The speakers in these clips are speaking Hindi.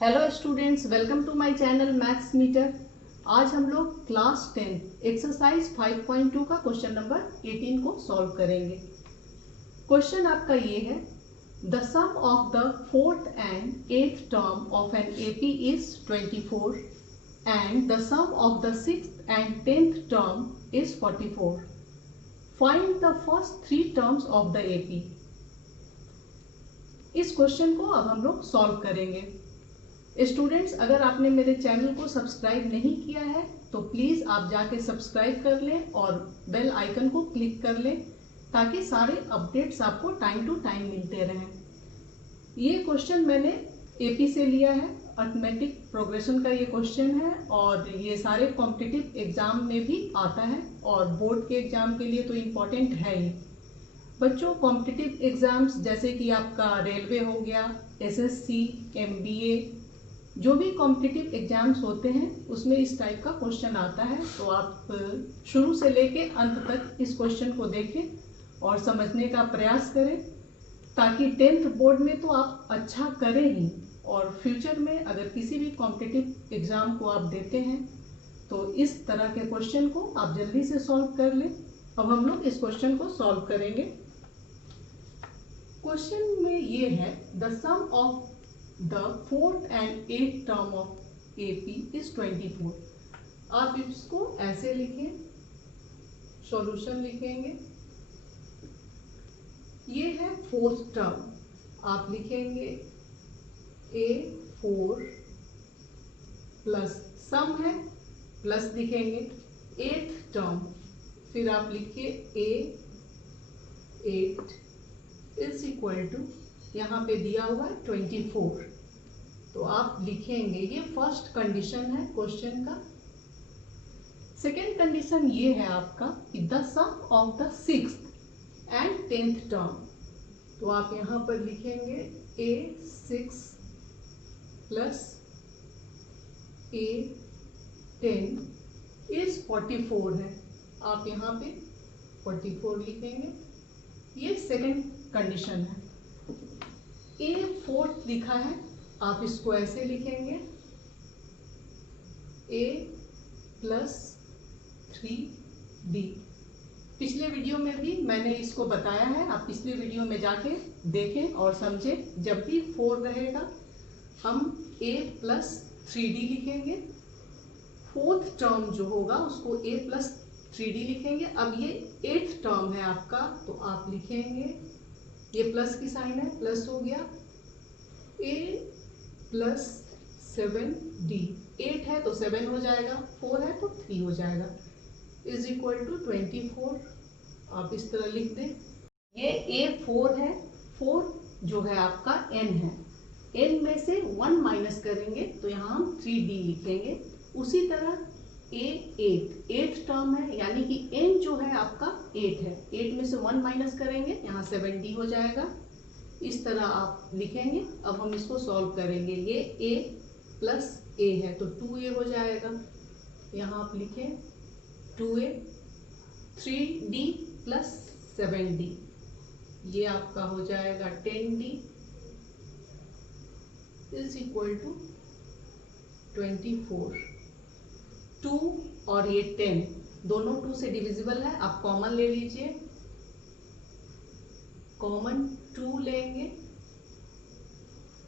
Hello students, welcome to my channel maths meter. आज हम लोग क्लास 10 एक्सरसाइज 5.2 का क्वेश्चन नंबर 18 को सॉल्व करेंगे। क्वेश्चन आपका ये है, the sum of the fourth and eighth term of an AP is 24 and the sum of the sixth and 10th term is 44। Find the first three terms of the AP. इस क्वेश्चन को अब हम लोग सॉल्व करेंगे। स्टूडेंट्स, अगर आपने मेरे चैनल को सब्सक्राइब नहीं किया है तो प्लीज़ आप जाके सब्सक्राइब कर लें और बेल आइकन को क्लिक कर लें ताकि सारे अपडेट्स आपको टाइम टू टाइम मिलते रहें। ये क्वेश्चन मैंने एपी से लिया है, अर्थमेटिक प्रोग्रेशन का ये क्वेश्चन है और ये सारे कॉम्पिटिटिव एग्जाम में भी आता है और बोर्ड के एग्जाम के लिए तो इम्पोर्टेंट है ही। बच्चों, कॉम्पिटिटिव एग्जाम्स जैसे कि आपका रेलवे हो गया, एसएससी, एमबीए, जो भी कॉम्पिटिटिव एग्जाम्स होते हैं उसमें इस टाइप का क्वेश्चन आता है। तो आप शुरू से लेके अंत तक इस क्वेश्चन को देखें और समझने का प्रयास करें ताकि 10th बोर्ड में तो आप अच्छा करें ही, और फ्यूचर में अगर किसी भी कॉम्पिटिटिव एग्जाम को आप देते हैं तो इस तरह के क्वेश्चन को आप जल्दी से सॉल्व कर लें। अब हम लोग इस क्वेश्चन को सॉल्व करेंगे। क्वेश्चन में ये है, the sum of the fourth and eighth term of AP is 24। आप इसको ऐसे लिखें, सॉल्यूशन लिखेंगे। ये है फोर्थ टर्म, आप लिखेंगे A4 प्लस सम है प्लस लिखेंगे एथ टर्म, फिर आप लिखिए A8 इज इक्वल टू, यहाँ पे दिया हुआ है 24, तो आप लिखेंगे, ये फर्स्ट कंडीशन है क्वेश्चन का। सेकेंड कंडीशन ये है आपका कि the sum of the sixth and 10th term, तो आप यहाँ पर लिखेंगे A6 प्लस A10 इज 44 है, आप यहाँ पे 44 लिखेंगे। ये सेकेंड कंडीशन है। A4 लिखा है, आप इसको ऐसे लिखेंगे A प्लस 3D। पिछले वीडियो में भी मैंने इसको बताया है, आप पिछले वीडियो में जाके देखें और समझें। जब भी 4 रहेगा हम A प्लस 3D लिखेंगे, फोर्थ टर्म जो होगा उसको A प्लस 3D लिखेंगे। अब ये 8th टर्म है आपका, तो आप लिखेंगे, ये प्लस की साइन है, प्लस हो गया A प्लस 7D। 8 है तो 7 हो जाएगा, 4 है तो 3 हो जाएगा, इज इक्वल टू 24। आप इस तरह लिख दें। ये A4 है, 4 जो है आपका N है, N में से 1 माइनस करेंगे तो यहाँ हम 3D लिखेंगे। उसी तरह A8 8th टर्म है, यानी कि N जो है आपका 8 है, 8 में से 1 माइनस करेंगे, यहाँ 7D हो जाएगा। इस तरह आप लिखेंगे। अब हम इसको सॉल्व करेंगे। ये A प्लस A है तो 2A हो जाएगा, यहाँ आप लिखें 2A, 3D प्लस 7D, ये आपका हो जाएगा 10D इज इक्वल टू 24। 2 और ये 10 दोनों 2 से डिविजिबल है, आप कॉमन ले लीजिए, कॉमन 2 लेंगे,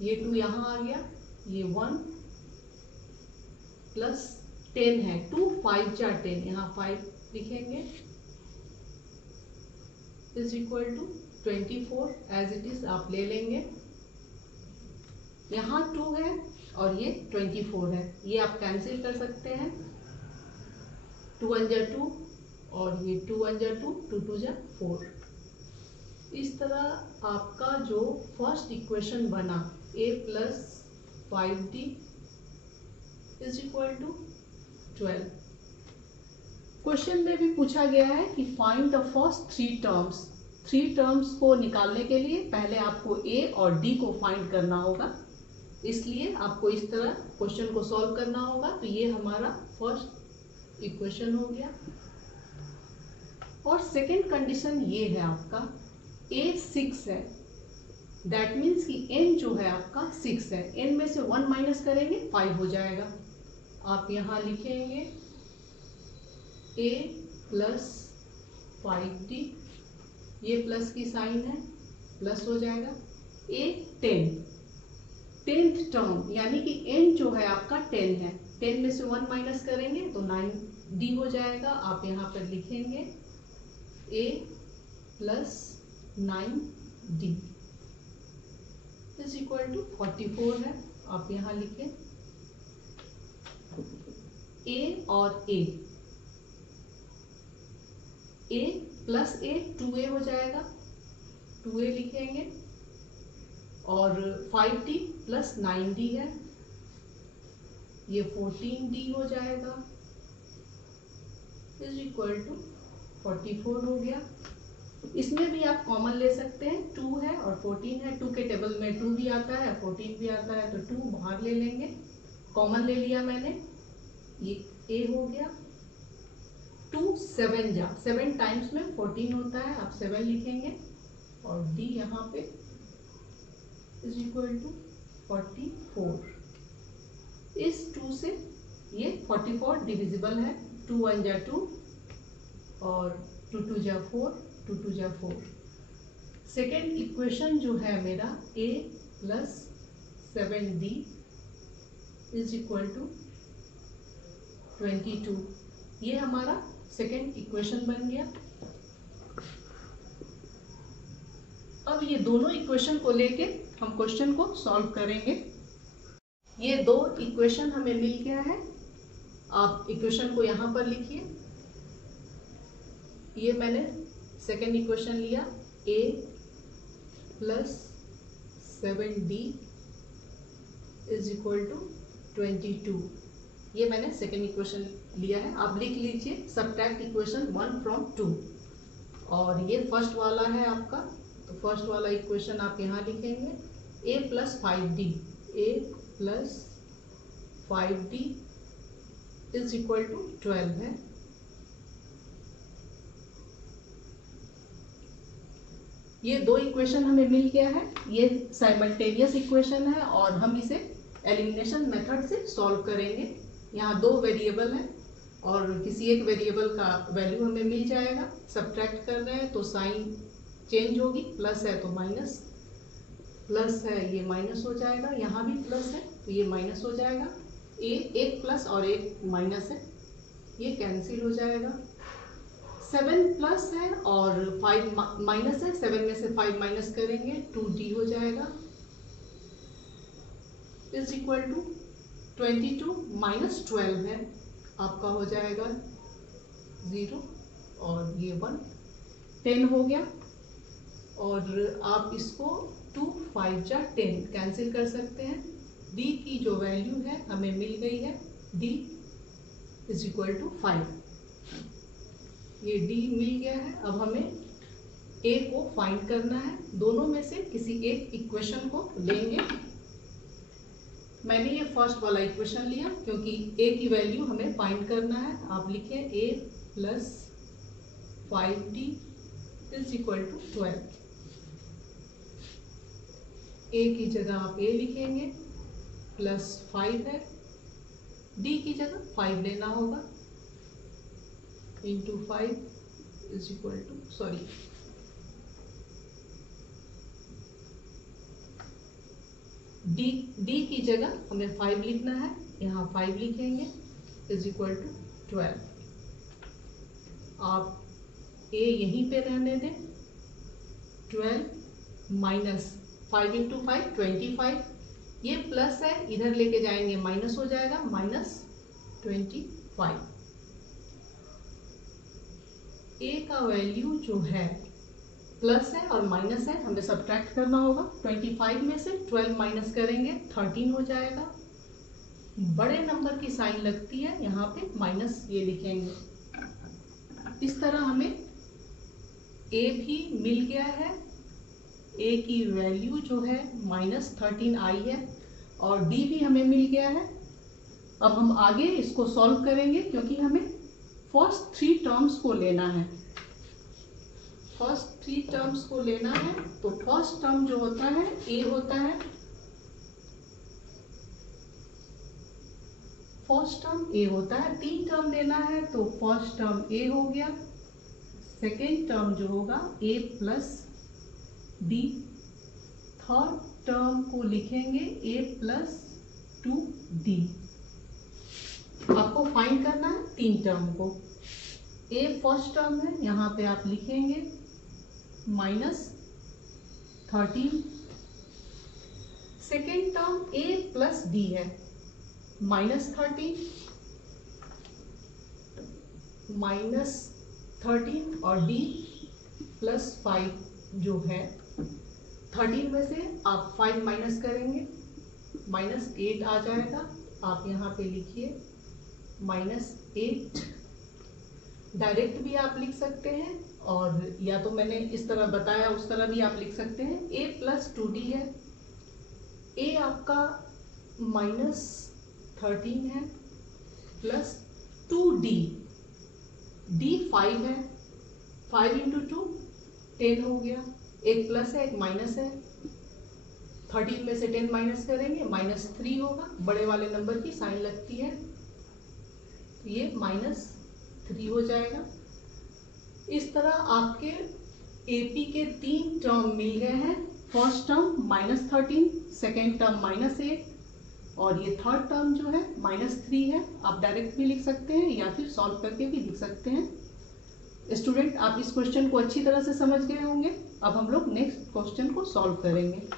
ये 2 यहाँ आ गया, ये 1 प्लस 10 है, 2 5 जा 10, यहाँ 5 लिखेंगे, is equal to 24 as it is आप ले लेंगे। यहाँ 2 है और ये 24 है, ये आप कैंसिल कर सकते हैं, 2 1 जा 2 और ये 2 1 जा 2, 2 2 जा 4। इस तरह आपका जो फर्स्ट इक्वेशन बना A plus 5D is equal to 12। Question में भी पूछा गया है कि find the first three terms. 3 terms को निकालने के लिए पहले आपको A और D को फाइंड करना होगा, इसलिए आपको इस तरह क्वेश्चन को सॉल्व करना होगा। तो ये हमारा फर्स्ट इक्वेशन हो गया। और सेकेंड कंडीशन ये है आपका A6 है, दैट मीन्स कि n जो है आपका 6 है, n में से 1 माइनस करेंगे 5 हो जाएगा। आप यहाँ लिखेंगे a प्लस 5d, ये प्लस की साइन है, प्लस हो जाएगा a 10th टर्म, यानी कि n जो है आपका 10 है, 10 में से 1 माइनस करेंगे तो 9d हो जाएगा। आप यहाँ पर लिखेंगे a plus 9d is equal to 44 है। आप यहाँ लिखें a और a प्लस a 2a हो जाएगा, 2a लिखेंगे, और 5d प्लस 9d है, ये 14d हो जाएगा इज इक्वल टू 44 हो गया। इसमें भी आप कॉमन ले सकते हैं, 2 है और 14 है, 2 के टेबल में 2 भी आता है 14 भी आता है, तो 2 बाहर ले लेंगे, कॉमन ले लिया मैंने, ये a हो गया। 2 7 टाइम्स में 14 होता है, आप 7 लिखेंगे, और d यहाँ पे इज इक्वल टू 44। इस 2 से ये 44 डिविजिबल है, 2 1 जा 2 और 2 2 जा 4, 2 2 जा 4। सेकेंड इक्वेशन जो है मेरा a plus 7d is equal to 22, ये हमारा सेकेंड इक्वेशन बन गया। अब ये दोनों इक्वेशन को लेके हम क्वेश्चन को सॉल्व करेंगे। ये दो इक्वेशन हमें मिल गया है, आप इक्वेशन को यहाँ पर लिखिए। ये मैंने सेकेंड इक्वेशन लिया, a plus 7d is equal to 22, ये मैंने सेकेंड इक्वेशन लिया है। आप लिख लीजिए सब्ट्रैक्ट इक्वेशन 1 फ्रॉम 2, और ये फर्स्ट वाला है आपका, तो फर्स्ट वाला इक्वेशन आप यहाँ लिखेंगे a plus 5d, a plus 5d is equal to 12 है। ये दो इक्वेशन हमें मिल गया है, ये साइमल्टेनियस इक्वेशन है और हम इसे एलिमिनेशन मेथड से सॉल्व करेंगे। यहाँ दो वेरिएबल है और किसी एक वेरिएबल का वैल्यू हमें मिल जाएगा, सब्ट्रैक्ट कर रहे हैं तो साइन चेंज होगी, प्लस है तो माइनस, प्लस है ये माइनस हो जाएगा, यहाँ भी प्लस है तो ये माइनस हो जाएगा, एक प्लस और एक माइनस है, ये कैंसिल हो जाएगा। 7 प्लस है और 5 माइनस है, 7 में से 5 माइनस करेंगे 2d हो जाएगा इज इक्वल टू 22 माइनस 12 है, आपका हो जाएगा 0 और ये 1, 10 हो गया। और आप इसको 2 5 जा 10 कैंसिल कर सकते हैं। d की जो वैल्यू है हमें मिल गई है, d इज इक्वल टू 5, ये d मिल गया है। अब हमें a को फाइंड करना है, दोनों में से किसी एक इक्वेशन को लेंगे। मैंने ये फर्स्ट वाला इक्वेशन लिया क्योंकि a की वैल्यू हमें फाइंड करना है। आप लिखिए a plus 5d is equal to 12, a की जगह आप a लिखेंगे, प्लस 5 है, d की जगह 5 लेना होगा, into 5 is equal to, sorry d की जगह हमें 5 लिखना है, यहाँ 5 लिखेंगे इज इक्वल टू 12। आप a यहीं पे रहने दें, 12 माइनस 5 इंटू 5 25, ये प्लस है, इधर लेके जाएंगे माइनस हो जाएगा, माइनस 25। a का वैल्यू जो है प्लस है और माइनस है, हमें सब्ट्रैक्ट करना होगा। 25 में से 12 माइनस करेंगे 13 हो जाएगा। बड़े नंबर की साइन लगती है, यहाँ पे माइनस ये लिखेंगे। इस तरह हमें a भी मिल गया है, a की वैल्यू जो है -13 आई है, और d भी हमें मिल गया है। अब हम आगे इसको सॉल्व करेंगे क्योंकि हमें फर्स्ट 3 टर्म्स को लेना है। फर्स्ट 3 टर्म्स को लेना है तो फर्स्ट टर्म जो होता है ए होता है, फर्स्ट टर्म ए होता है। 3 टर्म लेना है तो फर्स्ट टर्म ए हो गया, सेकेंड टर्म जो होगा ए प्लस डी, थर्ड टर्म को लिखेंगे ए प्लस 2d। आपको फाइंड करना है 3 टर्म को। ए फर्स्ट टर्म है, यहाँ पे आप लिखेंगे -13। सेकेंड टर्म ए प्लस डी है, -13 और d प्लस 5 जो है, 13 में से आप 5 माइनस करेंगे, -8 आ जाएगा। आप यहाँ पे लिखिए -8। डायरेक्ट भी आप लिख सकते हैं और या तो मैंने इस तरह बताया उस तरह भी आप लिख सकते हैं। a प्लस 2d है, a आपका -13 है प्लस 2d, d 5 है, 5 इंटू 2 10 हो गया। एक प्लस है एक माइनस है, 13 में से 10 माइनस करेंगे -3 होगा, बड़े वाले नंबर की साइन लगती है, तो ये -3 हो जाएगा। इस तरह आपके एपी के 3 टर्म मिल गए हैं। फर्स्ट टर्म -13, सेकेंड टर्म -8 और ये थर्ड टर्म जो है -3 है। आप डायरेक्ट भी लिख सकते हैं या फिर सॉल्व करके भी लिख सकते हैं। स्टूडेंट, आप इस क्वेश्चन को अच्छी तरह से समझ गए होंगे। अब हम लोग नेक्स्ट क्वेश्चन को सॉल्व करेंगे।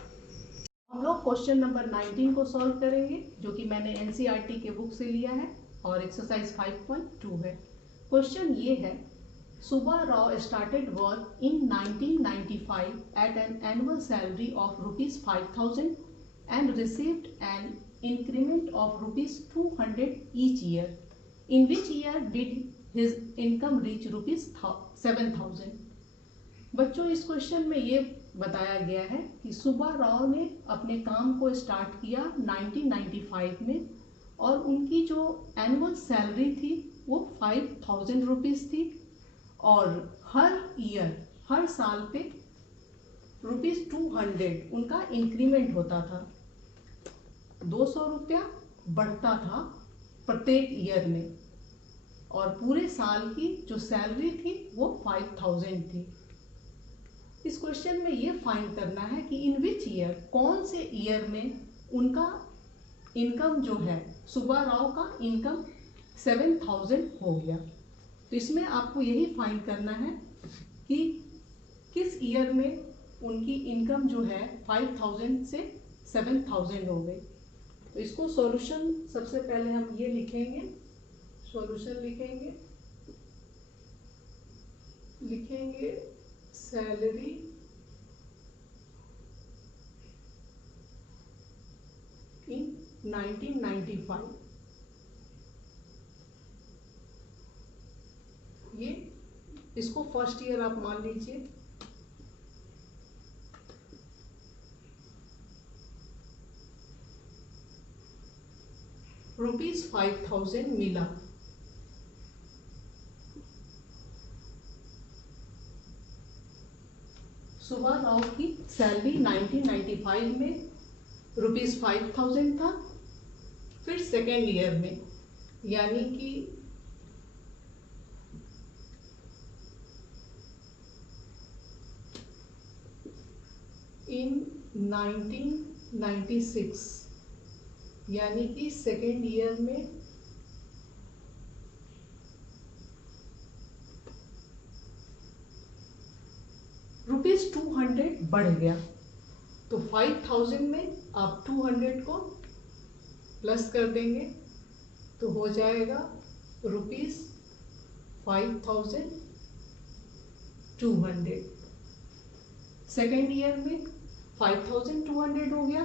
हम लोग क्वेश्चन नंबर 19 को सॉल्व करेंगे, जो कि मैंने एनसीईआरटी के बुक से लिया है और एक्सरसाइज 5.2 है। क्वेश्चन ये है, Subba Rao started work in 1995 at an annual salary of ₹5,000 and received an increment of ₹200 each year. In which year did his income reach ₹7,000? बच्चों, इस क्वेश्चन में ये बताया गया है कि सुब्बा राव ने अपने काम को स्टार्ट किया 1995 में और उनकी जो एनुअल सैलरी थी वो 5,000 रुपीज़ थी और हर ईयर, हर साल पे ₹200 उनका इंक्रीमेंट होता था। 200 रुपया बढ़ता था प्रत्येक ईयर में और पूरे साल की जो सैलरी थी वो 5,000 थी। इस क्वेश्चन में ये फाइंड करना है कि इन विच ईयर, कौन से ईयर में उनका इनकम जो है, सुब्बा राव का इनकम 7,000 हो गया। तो इसमें आपको यही फाइंड करना है कि किस ईयर में उनकी इनकम जो है 5,000 से 7,000 हो गई। तो इसको सॉल्यूशन सबसे पहले हम ये लिखेंगे, सॉल्यूशन लिखेंगे सैलरी इन 1995। ये इसको फर्स्ट ईयर आप मान लीजिए। ₹5,000 मिला। सुब्बा राव की सैलरी 1995 में ₹5,000 था। फिर सेकेंड ईयर में, यानी कि इन 1996, यानी कि सेकेंड ईयर में ₹200 बढ़ गया। तो 5,000 में आप 200 को प्लस कर देंगे तो हो जाएगा ₹5,200। सेकेंड ईयर में 5,200 हो गया।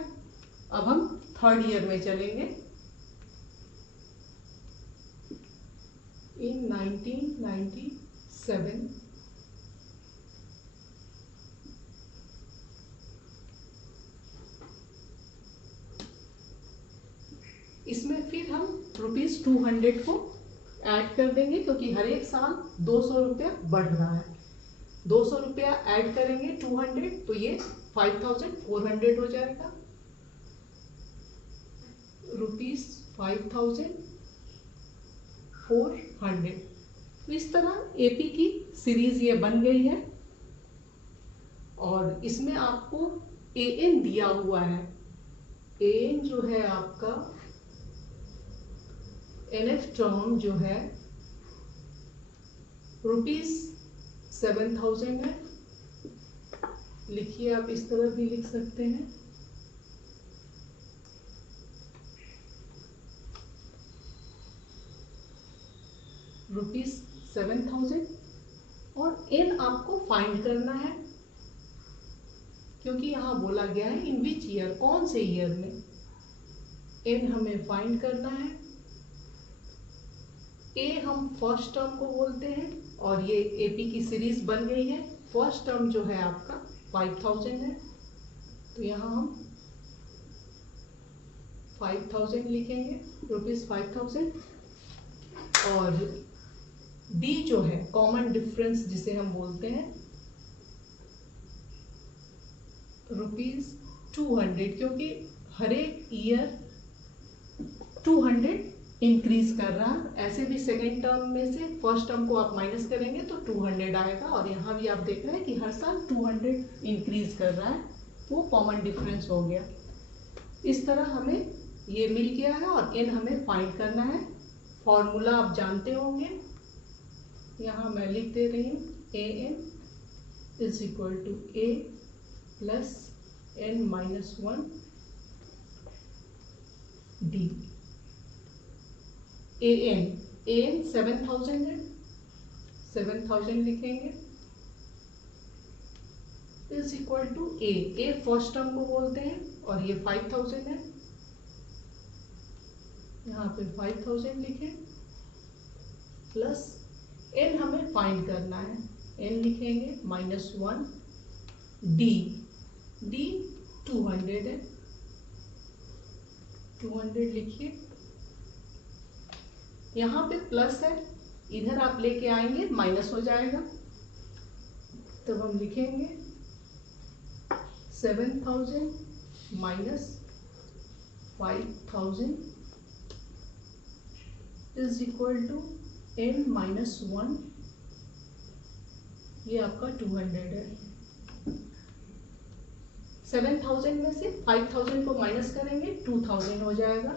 अब हम थर्ड ईयर में चलेंगे। इन 1997 इसमें फिर हम ₹200 को ऐड कर देंगे क्योंकि हर एक साल 200 रुपया बढ़ रहा है। 200 रुपया ऐड करेंगे 200, तो ये 5400 हो जाएगा, ₹5400। तो इस तरह एपी की सीरीज ये बन गई है और इसमें आपको एएन दिया हुआ है। एएन जो है आपका एनएफ टर्म जो है ₹7000 है। लिखिए, आप इस तरह भी लिख सकते हैं, ₹7000। और एन आपको फाइंड करना है, क्योंकि यहां बोला गया है इन विच ईयर, कौन से ईयर में। एन हमें फाइंड करना है। ए हम फर्स्ट टर्म को बोलते हैं और ये एपी की सीरीज बन गई है। फर्स्ट टर्म जो है आपका 5000 है, तो यहां हम 5000 लिखेंगे, ₹5000। और डी जो है कॉमन डिफरेंस जिसे हम बोलते हैं, ₹200, क्योंकि हर एक ईयर 200 इंक्रीज कर रहा है। ऐसे भी सेकेंड टर्म में से फर्स्ट टर्म को आप माइनस करेंगे तो 200 आएगा, और यहाँ भी आप देख रहे हैं कि हर साल 200 इंक्रीज कर रहा है, वो कॉमन डिफरेंस हो गया। इस तरह हमें ये मिल गया है और एन हमें फाइंड करना है। फॉर्मूला आप जानते होंगे, यहाँ मैं लिख दे रही हूँ, AN is equal to A plus n-1 D। AN 7000 है, 7000 लिखेंगे, is equal to A first term को बोलते हैं और ये 5000 है, यहाँ पे 5000 लिखें, प्लस n हमें फाइंड करना है, n लिखेंगे -1 D 200 है, 200 लिखिए। यहाँ पे प्लस है, इधर आप लेके आएंगे माइनस हो जाएगा, तब हम लिखेंगे 7000 minus 5000 is equal to n-1, ये आपका 200 है। 7000 में से 5000 को माइनस करेंगे 2000 हो जाएगा,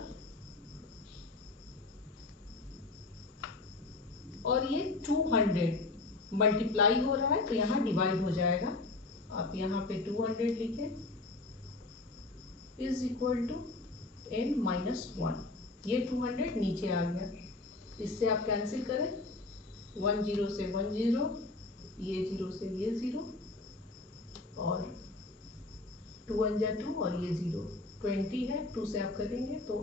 और ये 200 मल्टीप्लाई हो रहा है तो यहाँ डिवाइड हो जाएगा। आप यहाँ पे 200 लिखें, इज इक्वल टू n-1, ये 200 नीचे आ गया, इससे आप कैंसिल करें, 1 0 से 1 0, ये 0 से ये 0, और 2 1 जा 2 और ये 0, 20 है, 2 से आप करेंगे तो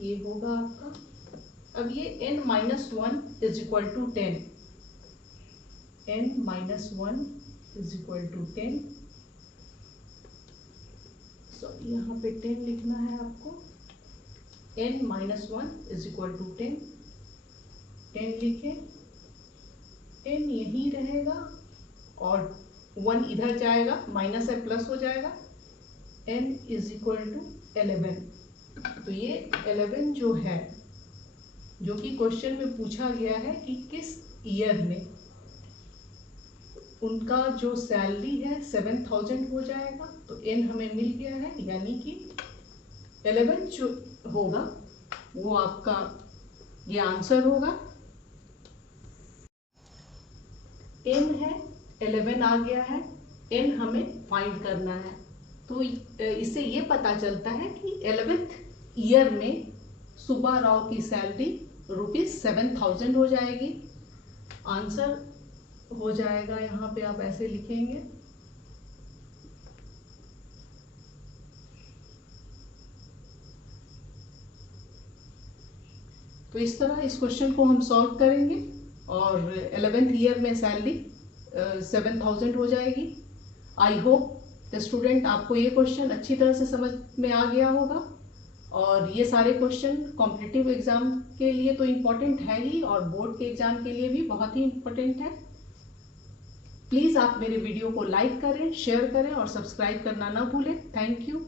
ये होगा आपका। अब ये n-1 is equal to 10, n-1 is equal to 10, sorry यहाँ पे 10 लिखना है आपको, n-1 इज इक्वल टू 10, 10 लिखें, n यही रहेगा और 1 इधर जाएगा, माइनस है प्लस हो जाएगा, n इज इक्वल टू 11। तो ये 11 जो है, जो कि क्वेश्चन में पूछा गया है कि किस ईयर में उनका जो सैलरी है 7000 हो जाएगा, तो n हमें मिल गया है, यानी कि 11 जो होगा वो आपका ये आंसर होगा। n है, 11 आ गया है, n हमें फाइंड करना है। तो इससे ये पता चलता है कि 11th ईयर में सुब्बा राव की सैलरी ₹7000 हो जाएगी। आंसर हो जाएगा, यहाँ पे आप ऐसे लिखेंगे, तो इस तरह इस क्वेश्चन को हम सॉल्व करेंगे और 11th ईयर में सैलरी 7000 हो जाएगी। आई होप स्टूडेंट आपको ये क्वेश्चन अच्छी तरह से समझ में आ गया होगा, और ये सारे क्वेश्चन कॉम्पिटिटिव एग्जाम के लिए तो इम्पोर्टेंट है ही, और बोर्ड के एग्जाम के लिए भी बहुत ही इम्पोर्टेंट है। प्लीज़ आप मेरे वीडियो को लाइक करें, शेयर करें और सब्सक्राइब करना ना भूलें। Thank you.